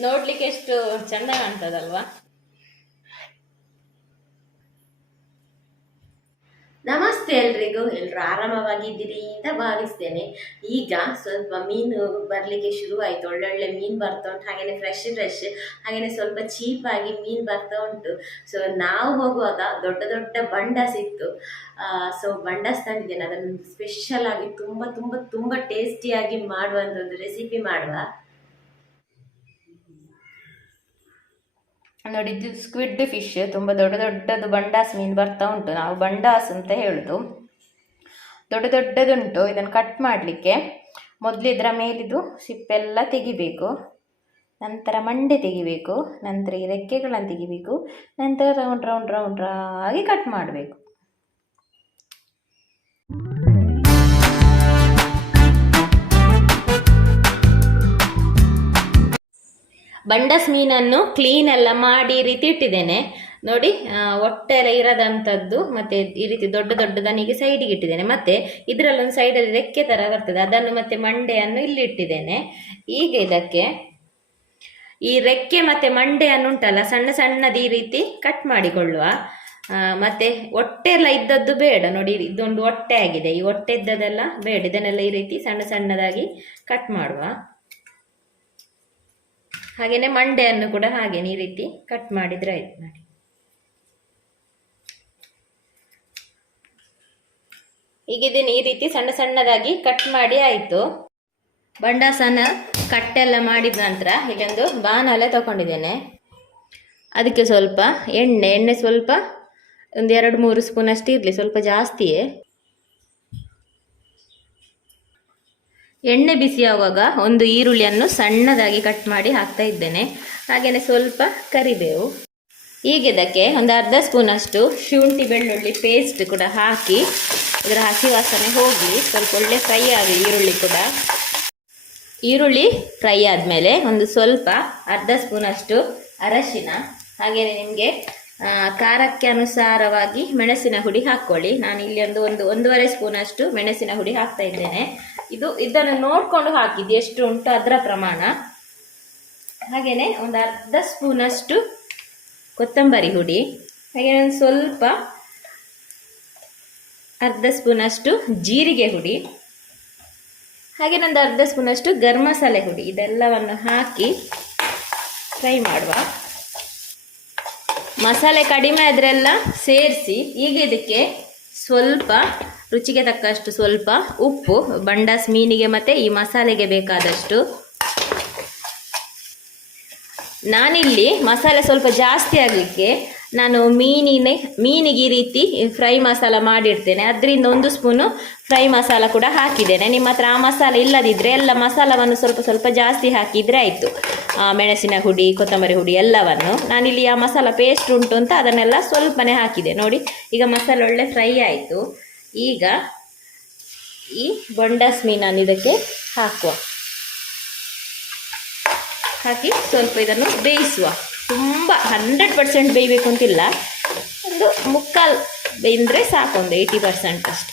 ನೋಡ್ಲಿಕ್ಕೆ ಎಷ್ಟು ಚಂದ ಕಾಣ್ತದಲ್ವಾ. ನಮಸ್ತೆ ಎಲ್ರಿಗೂ. ಎಲ್ಲರೂ ಆರಾಮವಾಗಿದ್ದೀರಿ ಅಂತ ಭಾವಿಸ್ತೇನೆ. ಈಗ ಸ್ವಲ್ಪ ಮೀನು ಬರಲಿಕ್ಕೆ ಶುರುವಾಯಿತು. ಒಳ್ಳೊಳ್ಳೆ ಮೀನು ಬರ್ತಾ ಉಂಟು, ಹಾಗೆಯೇ ಫ್ರೆಶ್ ಹಾಗೆಯೇ ಸ್ವಲ್ಪ ಚೀಪಾಗಿ ಮೀನು ಬರ್ತಾ ಉಂಟು. ಸೊ ನಾವು ಹೋಗುವಾಗ ದೊಡ್ಡ ದೊಡ್ಡ ಬಂಡ ಸಿಕ್ತು. ಸೊ ಬಂಡಸ್ ತಂದಿದ್ದೇನೆ. ಅದನ್ನು ಸ್ಪೆಷಲ್ ಆಗಿ ತುಂಬ ತುಂಬ ತುಂಬ ಟೇಸ್ಟಿಯಾಗಿ ಮಾಡುವಂಥ ಒಂದು ರೆಸಿಪಿ ಮಾಡುವ. ನೋಡಿ, ಇದು ಸ್ಕ್ವಿಡ್ ಫಿಶ್. ತುಂಬ ದೊಡ್ಡ ದೊಡ್ಡದು ಬಂಡಾಸ್ ಮೀನು ಬರ್ತಾ ಉಂಟು. ನಾವು ಬಂಡಾಸ್ ಅಂತ ಹೇಳುದು. ದೊಡ್ಡ ದೊಡ್ಡದುಂಟು. ಇದನ್ನು ಕಟ್ ಮಾಡಲಿಕ್ಕೆ ಮೊದಲು ಇದರ ಮೇಲಿದು ಸಿಪ್ಪೆಲ್ಲ ತೆಗಿಬೇಕು, ನಂತರ ಮಂಡೆ ತೆಗಿಬೇಕು, ನಂತರ ಈ ರೆಕ್ಕೆಗಳನ್ನು ತೆಗಿಬೇಕು, ನಂತರ ರೌಂಡ್ ರೌಂಡ್ ರೌಂಡ್ ಆಗಿ ಕಟ್ ಮಾಡಬೇಕು. ಬಂಡಸ್ ಮೀನನ್ನು ಕ್ಲೀನ್ ಎಲ್ಲ ಮಾಡಿ ಈ ರೀತಿ ಇಟ್ಟಿದ್ದೇನೆ. ನೋಡಿ, ಹೊಟ್ಟೆ ಎಲ್ಲ ಇರದಂಥದ್ದು, ಮತ್ತೆ ಈ ರೀತಿ ದೊಡ್ಡ ದೊಡ್ಡದನಿಗೆ ಸೈಡಿಗೆ ಇಟ್ಟಿದ್ದೇನೆ. ಮತ್ತೆ ಇದರಲ್ಲೊಂದು ಸೈಡಲ್ಲಿ ರೆಕ್ಕೆ ಥರ ಬರ್ತದೆ, ಅದನ್ನು ಮತ್ತೆ ಮಂಡೆಯನ್ನು ಇಲ್ಲಿ ಇಟ್ಟಿದ್ದೇನೆ. ಈಗ ಇದಕ್ಕೆ ಈ ರೆಕ್ಕೆ ಮತ್ತೆ ಮಂಡೆಯನ್ನು ಉಂಟಲ್ಲ, ಸಣ್ಣ ಸಣ್ಣದು ಈ ರೀತಿ ಕಟ್ ಮಾಡಿಕೊಳ್ಳುವ. ಮತ್ತೆ ಹೊಟ್ಟೆ ಎಲ್ಲ ಇದ್ದದ್ದು ಬೇಡ. ನೋಡಿ, ಇದೊಂದು ಹೊಟ್ಟೆ ಆಗಿದೆ, ಈ ಹೊಟ್ಟೆ ಇದ್ದದೆಲ್ಲ ಬೇಡ. ಇದನ್ನೆಲ್ಲ ಈ ರೀತಿ ಸಣ್ಣ ಸಣ್ಣದಾಗಿ ಕಟ್ ಮಾಡುವ. ಹಾಗೇನೆ ಮಂಡೆಯನ್ನು ಕೂಡ ಹಾಗೆ ಈ ರೀತಿ ಕಟ್ ಮಾಡಿದ್ರೆ ಆಯ್ತು. ನೋಡಿ, ಈಗ ಇದನ್ನು ಈ ರೀತಿ ಸಣ್ಣ ಸಣ್ಣದಾಗಿ ಕಟ್ ಮಾಡಿ ಆಯಿತು. ಬಂಡಾಸನ ಕಟ್ಟೆಲ್ಲ ಮಾಡಿದ ನಂತರ ಇಲ್ಲೊಂದು ಬಾಣಲೆ ತಗೊಂಡಿದ್ದೇನೆ. ಅದಕ್ಕೆ ಸ್ವಲ್ಪ ಎಣ್ಣೆ ಸ್ವಲ್ಪ ಒಂದು 2-3 ಸ್ಪೂನ್ ಅಷ್ಟು ಇರಲಿ, ಸ್ವಲ್ಪ ಜಾಸ್ತಿಯೇ. ಎಣ್ಣೆ ಬಿಸಿ ಆಗುವಾಗ ಒಂದು ಈರುಳ್ಳಿಯನ್ನು ಸಣ್ಣದಾಗಿ ಕಟ್ ಮಾಡಿ ಹಾಕ್ತಾ ಇದ್ದೇನೆ. ಹಾಗೆಯೇ ಸ್ವಲ್ಪ ಕರಿಬೇವು. ಈಗ ಇದಕ್ಕೆ ಒಂದು ಅರ್ಧ ಸ್ಪೂನ್ ಅಷ್ಟು ಶುಂಠಿ ಬೆಳ್ಳುಳ್ಳಿ ಪೇಸ್ಟ್ ಕೂಡ ಹಾಕಿ ಇದರ ಹಸಿ ವಾಸನೆ ಹೋಗಿ ಸ್ವಲ್ಪ ಒಳ್ಳೆ ಫ್ರೈ ಆಗಲಿ ಈರುಳ್ಳಿ ಕೂಡ. ಈರುಳ್ಳಿ ಫ್ರೈ ಆದಮೇಲೆ ಒಂದು ಸ್ವಲ್ಪ ಅರ್ಧ ಸ್ಪೂನ್ ಅಷ್ಟು ಅರಶಿನ, ಹಾಗೆಯೇ ನಿಮಗೆ ಖಾರಕ್ಕೆ ಅನುಸಾರವಾಗಿ ಮೆಣಸಿನ ಹುಡಿ ಹಾಕ್ಕೊಳ್ಳಿ. ನಾನು ಇಲ್ಲಿ ಒಂದು 1.5 ಸ್ಪೂನ್ ಅಷ್ಟು ಮೆಣಸಿನ ಹುಡಿ ಹಾಕ್ತಾ ಇದ್ದೇನೆ. ಇದನ್ನು ನೋಡಿಕೊಂಡು ಹಾಕಿದ್ದು ಎಷ್ಟು ಉಂಟು ಅದರ ಪ್ರಮಾಣ. ಹಾಗೆಯೇ ಒಂದು ಅರ್ಧ ಸ್ಪೂನ್ ಅಷ್ಟು ಕೊತ್ತಂಬರಿ ಹುಡಿ, ಹಾಗೆ ಒಂದು ಸ್ವಲ್ಪ ಅರ್ಧ ಸ್ಪೂನ್ ಅಷ್ಟು ಜೀರಿಗೆ ಹುಡಿ, ಹಾಗೆ ಒಂದು ಅರ್ಧ ಸ್ಪೂನ್ ಅಷ್ಟು ಗರಂ ಮಸಾಲೆ ಹುಡಿ. ಇದೆಲ್ಲವನ್ನು ಹಾಕಿ ಫ್ರೈ ಮಾಡುವ. ಮಸಾಲೆ ಕಡಿಮೆ ಆದ್ರೆಲ್ಲ ಸೇರಿಸಿ. ಈಗ ಇದಕ್ಕೆ ಸ್ವಲ್ಪ ರುಚಿಗೆ ತಕ್ಕಷ್ಟು ಸ್ವಲ್ಪ ಉಪ್ಪು, ಬಂಡಾಸ್ ಮೀನಿಗೆ ಮತ್ತು ಈ ಮಸಾಲೆಗೆ ಬೇಕಾದಷ್ಟು. ನಾನಿಲ್ಲಿ ಮಸಾಲೆ ಸ್ವಲ್ಪ ಜಾಸ್ತಿ ಆಗಲಿಕ್ಕೆ ನಾನು ಮೀನಿಗೆ ಈ ರೀತಿ ಫ್ರೈ ಮಸಾಲ ಮಾಡಿಡ್ತೇನೆ. ಅದರಿಂದ 1 ಸ್ಪೂನು ಫ್ರೈ ಮಸಾಲ ಕೂಡ ಹಾಕಿದ್ದೇನೆ. ನಿಮ್ಮ ಹತ್ರ ಆ ಮಸಾಲೆ ಇಲ್ಲದಿದ್ದರೆ ಎಲ್ಲ ಮಸಾಲವನ್ನು ಸ್ವಲ್ಪ ಸ್ವಲ್ಪ ಜಾಸ್ತಿ ಹಾಕಿದರೆ ಆಯಿತು. ಮೆಣಸಿನ ಹುಡಿ, ಕೊತ್ತಂಬರಿ ಹುಡಿ ಎಲ್ಲವನ್ನು. ನಾನಿಲ್ಲಿ ಆ ಮಸಾಲ ಪೇಸ್ಟ್ ಉಂಟು ಅಂತ ಅದನ್ನೆಲ್ಲ ಸ್ವಲ್ಪನೇ ಹಾಕಿದೆ. ನೋಡಿ, ಈಗ ಮಸಾಲೆ ಒಳ್ಳೆ ಫ್ರೈ ಆಯಿತು. ಈಗ ಈ ಬಂಡಾಸ್ ಮೀನನ್ನು ಇದಕ್ಕೆ ಹಾಕಿ ಸ್ವಲ್ಪ ಇದನ್ನು ಬೇಯಿಸುವ. ತುಂಬ 100% ಬೇಯಬೇಕು ಅಂತಿಲ್ಲ, ಒಂದು 3/4 ಬೇಯಿದ್ರೆ ಸಾಕು, ಒಂದು 80% ಅಷ್ಟು.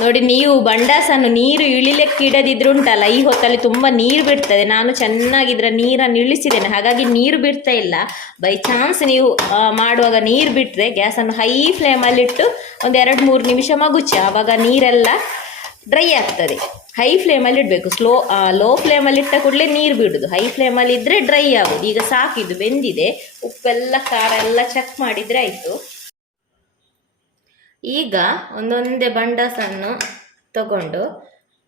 ನೋಡಿ, ನೀವು ಬಂಡಾಸನ್ನು ನೀರು ಇಳಿಲಿಕ್ಕೆ ಇಡದಿದ್ರು ಉಂಟಲ್ಲ, ಈ ಹೊತ್ತಲ್ಲಿ ತುಂಬ ನೀರು ಬಿಡ್ತದೆ. ನಾನು ಚೆನ್ನಾಗಿ ಇದರ ನೀರನ್ನು ಇಳಿಸಿದ್ದೇನೆ, ಹಾಗಾಗಿ ನೀರು ಬಿಡ್ತಾ ಇಲ್ಲ. ಬೈ ಚಾನ್ಸ್ ನೀವು ಮಾಡುವಾಗ ನೀರು ಬಿಟ್ಟರೆ ಗ್ಯಾಸನ್ನು ಹೈ ಫ್ಲೇಮಲ್ಲಿಟ್ಟು ಒಂದು 2-3 ನಿಮಿಷ ಮಗುಚಿ, ಆವಾಗ ನೀರೆಲ್ಲ ಡ್ರೈ ಆಗ್ತದೆ. ಹೈ ಫ್ಲೇಮಲ್ಲಿ ಇಡಬೇಕು. ಲೋ ಫ್ಲೇಮಲ್ಲಿ ಇಟ್ಟ ಕೂಡಲೇ ನೀರು ಬಿಡೋದು. ಹೈ ಫ್ಲೇಮಲ್ಲಿ ಇದ್ದರೆ ಡ್ರೈ ಆಗೋದು. ಈಗ ಸಾಕಿದು ಬೆಂದಿದೆ, ಉಪ್ಪೆಲ್ಲ ಖಾರ ಎಲ್ಲ ಚೆಕ್ ಮಾಡಿದರೆ ಆಯಿತು. ಈಗ ಒಂದೊಂದೇ ಬಂಡಾಸನ್ನು ತಗೊಂಡು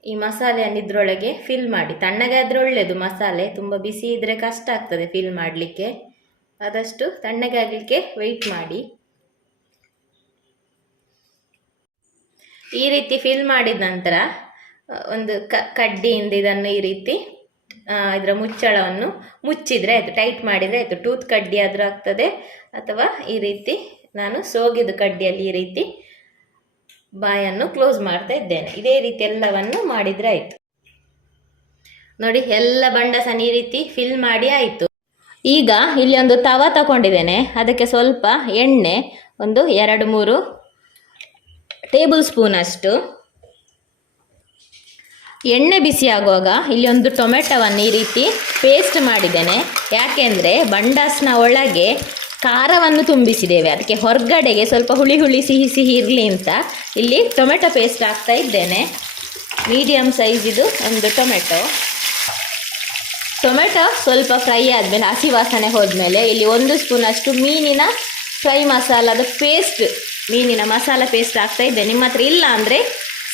ಈ ಮಸಾಲೆಯನ್ನು ಇದರೊಳಗೆ ಫಿಲ್ ಮಾಡಿ. ತಣ್ಣಗೆ ಆದರೆ ಒಳ್ಳೆಯದು ಮಸಾಲೆ, ತುಂಬ ಬಿಸಿ ಇದ್ದರೆ ಕಷ್ಟ ಆಗ್ತದೆ ಫಿಲ್ ಮಾಡಲಿಕ್ಕೆ. ಆದಷ್ಟು ತಣ್ಣಗೆ ಆಗಲಿಕ್ಕೆ ವೆಯ್ಟ್ ಮಾಡಿ. ಈ ರೀತಿ ಫಿಲ್ ಮಾಡಿದ ನಂತರ ಒಂದು ಕಡ್ಡಿಯಿಂದ ಇದನ್ನು ಈ ರೀತಿ ಇದರ ಮುಚ್ಚಳವನ್ನು ಮುಚ್ಚಿದರೆ ಆಯಿತು, ಟೈಟ್ ಮಾಡಿದರೆ ಆಯಿತು. ಟೂತ್ ಕಡ್ಡಿ ಆದರೂ ಆಗ್ತದೆ, ಅಥವಾ ಈ ರೀತಿ ನಾನು ಸೋಗಿದ ಕಡ್ಡಿಯಲ್ಲಿ ಈ ರೀತಿ ಬಾಯನ್ನು ಕ್ಲೋಸ್ ಮಾಡ್ತಾ ಇದ್ದೇನೆ. ಇದೇ ರೀತಿ ಎಲ್ಲವನ್ನು ಮಾಡಿದರೆ ಆಯಿತು. ನೋಡಿ, ಎಲ್ಲ ಬಂಡಸನ್ನು ಈ ರೀತಿ ಫಿಲ್ ಮಾಡಿ ಆಯಿತು. ಈಗ ಇಲ್ಲಿ ಒಂದು ತವ ತಗೊಂಡಿದ್ದೇನೆ. ಅದಕ್ಕೆ ಸ್ವಲ್ಪ ಎಣ್ಣೆ, ಒಂದು 2-3 ಟೇಬಲ್ ಸ್ಪೂನ್ ಅಷ್ಟು, ಎಣ್ಣೆ ಬಿಸಿ ಆಗುವಾಗ ಇಲ್ಲಿ ಒಂದು ಟೊಮೆಟೊವನ್ನು ಈ ರೀತಿ ಪೇಸ್ಟ್ ಮಾಡಿದ್ದೇನೆ. ಯಾಕೆಂದರೆ ಬಂಡಾಸ್ನ ಒಳಗೆ ಖಾರವನ್ನು ತುಂಬಿಸಿದ್ದೇವೆ, ಅದಕ್ಕೆ ಹೊರಗಡೆಗೆ ಸ್ವಲ್ಪ ಹುಳಿ ಹುಳಿ ಸಿಹಿ ಸಿಹಿ ಇರಲಿ ಅಂತ ಇಲ್ಲಿ ಟೊಮೆಟೊ ಪೇಸ್ಟ್ ಹಾಕ್ತಾ ಇದ್ದೇನೆ. ಮೀಡಿಯಮ್ ಸೈಜಿದು ಒಂದು ಟೊಮೆಟೊ ಸ್ವಲ್ಪ ಫ್ರೈ ಆದಮೇಲೆ, ಹಸಿ ವಾಸನೆ ಹೋದ್ಮೇಲೆ ಇಲ್ಲಿ 1 ಸ್ಪೂನಷ್ಟು ಮೀನಿನ ಫ್ರೈ ಮಸಾಲದ ಪೇಸ್ಟ್, ಮೀನಿನ ಮಸಾಲ ಪೇಸ್ಟ್ ಹಾಕ್ತಾ ಇದ್ದೆ. ನಿಮ್ಮ ಹತ್ರ ಇಲ್ಲ ಅಂದರೆ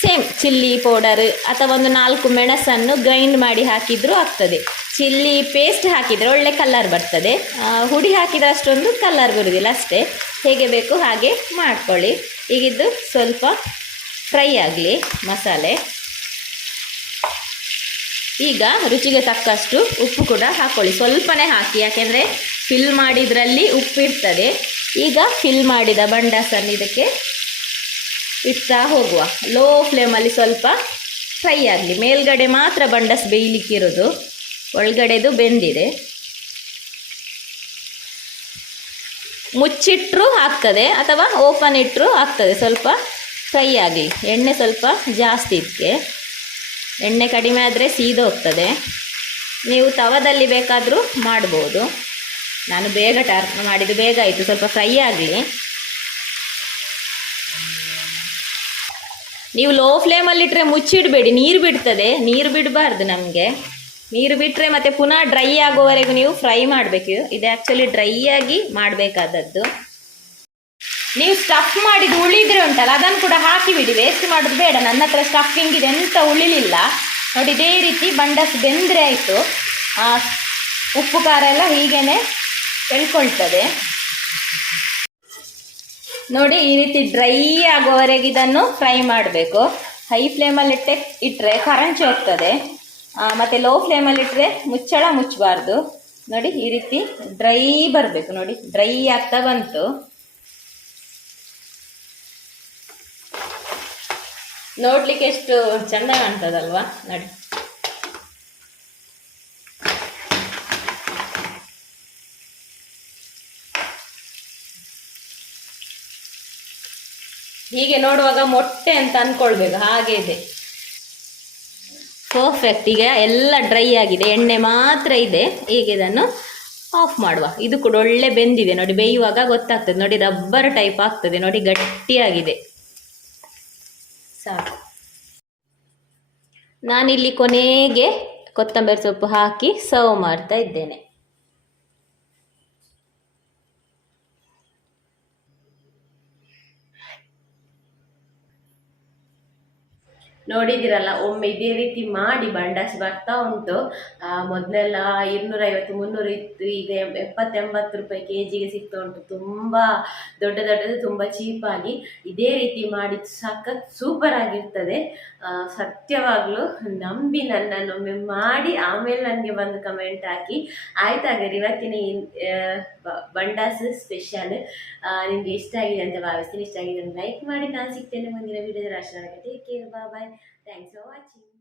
ಸೇಮ್ ಚಿಲ್ಲಿ ಪೌಡರ್ ಅಥವಾ ಒಂದು 4 ಮೆಣಸನ್ನು ಗ್ರೈಂಡ್ ಮಾಡಿ ಹಾಕಿದರೂ ಆಗ್ತದೆ. ಚಿಲ್ಲಿ ಪೇಸ್ಟ್ ಹಾಕಿದರೆ ಒಳ್ಳೆ ಕಲರ್ ಬರ್ತದೆ, ಹುಡಿ ಹಾಕಿದರೆ ಅಷ್ಟೊಂದು ಕಲರ್ ಬರುವುದಿಲ್ಲ. ಅಷ್ಟೇ, ಹೇಗೆ ಬೇಕು ಹಾಗೆ ಮಾಡ್ಕೊಳ್ಳಿ. ಈಗಿದ್ದು ಸ್ವಲ್ಪ ಫ್ರೈ ಆಗಲಿ ಮಸಾಲೆ. ಈಗ ರುಚಿಗೆ ತಕ್ಕಷ್ಟು ಉಪ್ಪು ಕೂಡ ಹಾಕ್ಕೊಳ್ಳಿ, ಸ್ವಲ್ಪನೇ ಹಾಕಿ, ಯಾಕೆಂದರೆ ಫಿಲ್ ಮಾಡಿದ್ರಲ್ಲಿ ಉಪ್ಪಿರ್ತದೆ. ಈಗ ಫಿಲ್ ಮಾಡಿದ ಬಂಡಾಸನ್ನು ಇದಕ್ಕೆ ಇಡ್ತಾ ಹೋಗುವ. ಲೋ ಫ್ಲೇಮಲ್ಲಿ ಸ್ವಲ್ಪ ಫ್ರೈ ಆಗಲಿ. ಮೇಲ್ಗಡೆ ಮಾತ್ರ ಬಂಡಸ್ ಬೇಯಲಿಕ್ಕಿರೋದು, ಒಳಗಡೆದು ಬೆಂದಿದೆ. ಮುಚ್ಚಿಟ್ರೂ ಆಗ್ತದೆ ಅಥವಾ ಓಪನ್ ಇಟ್ಟರೂ ಆಗ್ತದೆ. ಸ್ವಲ್ಪ ಫ್ರೈ ಆಗಲಿ, ಎಣ್ಣೆ ಸ್ವಲ್ಪ ಜಾಸ್ತಿ ಇದಕ್ಕೆ. ಎಣ್ಣೆ ಕಡಿಮೆ ಆದರೆ ಸೀದೋಗ್ತದೆ. ನೀವು ತವದಲ್ಲಿ ಬೇಕಾದರೂ ಮಾಡ್ಬೋದು. ನಾನು ಬೇಗ ಮಾಡಿದ್ದು ಬೇಗ ಆಯಿತು, ಸ್ವಲ್ಪ ಫ್ರೈ ಆಗಲಿ. ನೀವು ಲೋ ಫ್ಲೇಮಲ್ಲಿಟ್ಟರೆ ಮುಚ್ಚಿಡಬೇಡಿ, ನೀರು ಬಿಡ್ತದೆ. ನೀರು ಬಿಡಬಾರ್ದು ನಮಗೆ. ನೀರು ಬಿಟ್ಟರೆ ಮತ್ತೆ ಪುನಃ ಡ್ರೈ ಆಗೋವರೆಗೂ ನೀವು ಫ್ರೈ ಮಾಡಬೇಕು. ಇದು ಆ್ಯಕ್ಚುಲಿ ಡ್ರೈ ಆಗಿ ಮಾಡಬೇಕಾದದ್ದು. ನೀವು ಸ್ಟಫ್ ಮಾಡಿದ್ದು ಉಳಿದ್ರೆ ಉಂಟಲ್ಲ, ಅದನ್ನು ಕೂಡ ಹಾಕಿಬಿಡಿ, ವೇಸ್ಟ್ ಮಾಡೋದು ಬೇಡ. ನನ್ನ ಹತ್ರ ಸ್ಟಫಿಂಗ್ ಇದೆ, ಎಂತ ಉಳಿಲಿಲ್ಲ ನೋಡಿ. ಇದೇ ರೀತಿ ಬಂಡಸ್ ಬೆಂದರೆ ಆಯಿತು. ಉಪ್ಪು ಖಾರ ಎಲ್ಲ ಹೀಗೇ ಎಳ್ಕೊಳ್ತದೆ ನೋಡಿ. ಈ ರೀತಿ ಡ್ರೈ ಆಗುವವರೆಗೆ ಇದನ್ನು ಫ್ರೈ ಮಾಡಬೇಕು. ಹೈ ಫ್ಲೇಮಲ್ಲಿ ಇಟ್ಟರೆ ಕರಂಚಿ ಹೋಗ್ತದೆ, ಮತ್ತು ಲೋ ಫ್ಲೇಮಲ್ಲಿಟ್ಟರೆ ಮುಚ್ಚಬಾರ್ದು ನೋಡಿ. ಈ ರೀತಿ ಡ್ರೈ ಬರಬೇಕು ನೋಡಿ. ಡ್ರೈ ಆಗ್ತಾ ಬಂತು ನೋಡ್ಲಿಕ್ಕೆ ಎಷ್ಟು ಚೆಂದ ಕಾಣ್ತದಲ್ವಾ ನೋಡಿ. ಹೀಗೆ ನೋಡುವಾಗ ಮೊಟ್ಟೆ ಅಂತ ಅಂದ್ಕೊಳ್ಬೇಕು, ಹಾಗೆ ಇದೆ. ಪರ್ಫೆಕ್ಟ್. ಈಗ ಎಲ್ಲ ಡ್ರೈ ಆಗಿದೆ, ಎಣ್ಣೆ ಮಾತ್ರ ಇದೆ. ಈಗ ಇದನ್ನು ಆಫ್ ಮಾಡುವ. ಇದು ಕೂಡ ಒಳ್ಳೆ ಬೆಂದಿದೆ ನೋಡಿ. ಬೇಯುವಾಗ ಗೊತ್ತಾಗ್ತದೆ ನೋಡಿ, ರಬ್ಬರ್ ಟೈಪ್ ಆಗ್ತದೆ ನೋಡಿ, ಗಟ್ಟಿಯಾಗಿದೆ. ಸಾಕು. ನಾನಿಲ್ಲಿ ಕೊನೆಗೆ ಕೊತ್ತಂಬರಿ ಸೊಪ್ಪು ಹಾಕಿ ಸರ್ವ್ ಮಾಡ್ತಾ ಇದ್ದೇನೆ. ನೋಡಿದಿರಲ್ಲ, ಒಮ್ಮೆ ಇದೇ ರೀತಿ ಮಾಡಿ ಬಂಡಾಸ್ ಬರ್ತಾ ಉಂಟು. ಮೊದಲೆಲ್ಲ 250 300 ಇತ್ತು, ಈಗ 70-80 ರೂಪಾಯಿ KGಗೆ ಸಿಗ್ತಾ ಉಂಟು. ತುಂಬ ದೊಡ್ಡದು, ತುಂಬ ಚೀಪಾಗಿ. ಇದೇ ರೀತಿ ಮಾಡಿ ಸಖತ್ ಸೂಪರ್ ಆಗಿರ್ತದೆ. ಸತ್ಯವಾಗ್ಲೂ ನಂಬಿ ನನ್ನನ್ನೊಮ್ಮೆ ಮಾಡಿ ಆಮೇಲೆ ನನಗೆ ಬಂದು ಕಮೆಂಟ್ ಹಾಕಿ. ಆಯ್ತಾಗಾದ್ರೆ ಇವತ್ತಿನ ಬಂಡಾಸ್ ಸ್ಪೆಷಲ್ ನಿಮಗೆ ಇಷ್ಟ ಆಗಿದೆ ಅಂತ ಭಾವಿಸ್ತೀನಿ. ಇಷ್ಟ ಆಗಿದೆ ಲೈಕ್ ಮಾಡಿ. ನಾನು ಸಿಗ್ತೇನೆ ಮುಂದಿನ ವಿಡಿಯೋದ. Take care, bye. Thanks for watching.